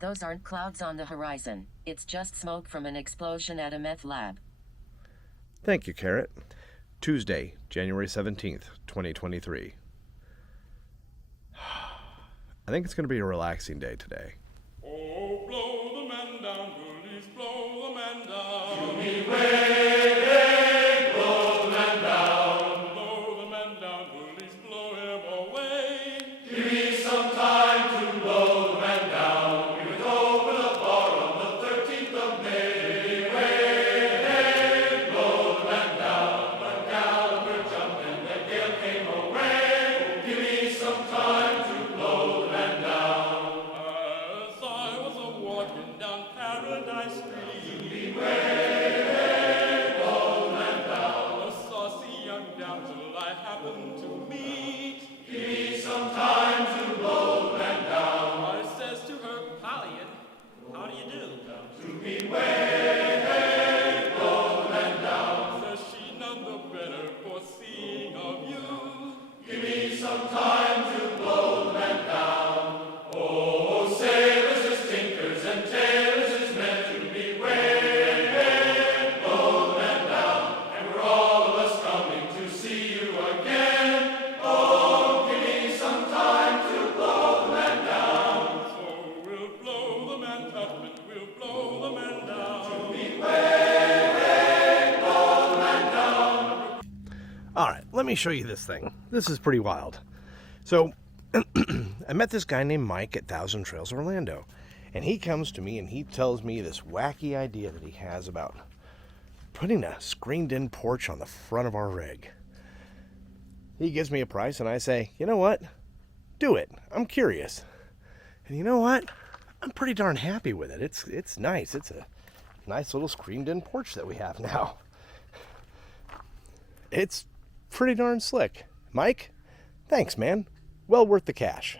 Those aren't clouds on the horizon. It's just smoke from an explosion at a meth lab. Thank you, Carrot. Tuesday, January 17th, 2023. I think it's going to be a relaxing day today. Oh, blow the man down, bullies, blow the man down. To me way, blow the man down. Blow the man down, bullies, blow him away. Give me some time to blow the man down. We went over the bar on the 13th of May. Way, blow the man down. But Gallagher jumped and the gale came away. Give me some time to blow the man down. As I was a-walking down Paradise Street, Blow the man down. a saucy young damsel I happened to meet. Give me some time to blow the man down. I says to her, Polly, how do you do? To me way, blow the man down. Says she, none the better for seeing of you. Give me some time to blow the man down. Oh, sailors is tinkers and tailors is meant to be way, blow the man down. And we're all of us coming to see you again. Oh, give me some time to blow the man down. So we'll blow the man Tupman, we'll blow the man down. Way, blow the man down. All right, let me show you this thing. This is pretty wild. So, I met this guy named Mike at Thousand Trails Orlando, and he comes to me and he tells me this wacky idea that he has about putting a screened-in porch on the front of our rig. He gives me a price, and I say, you know what? Do it. I'm curious. And you know what? I'm pretty darn happy with it. It's nice. It's a nice little screened-in porch that we have now. It's pretty darn slick. Mike, thanks, man. Well worth the cash.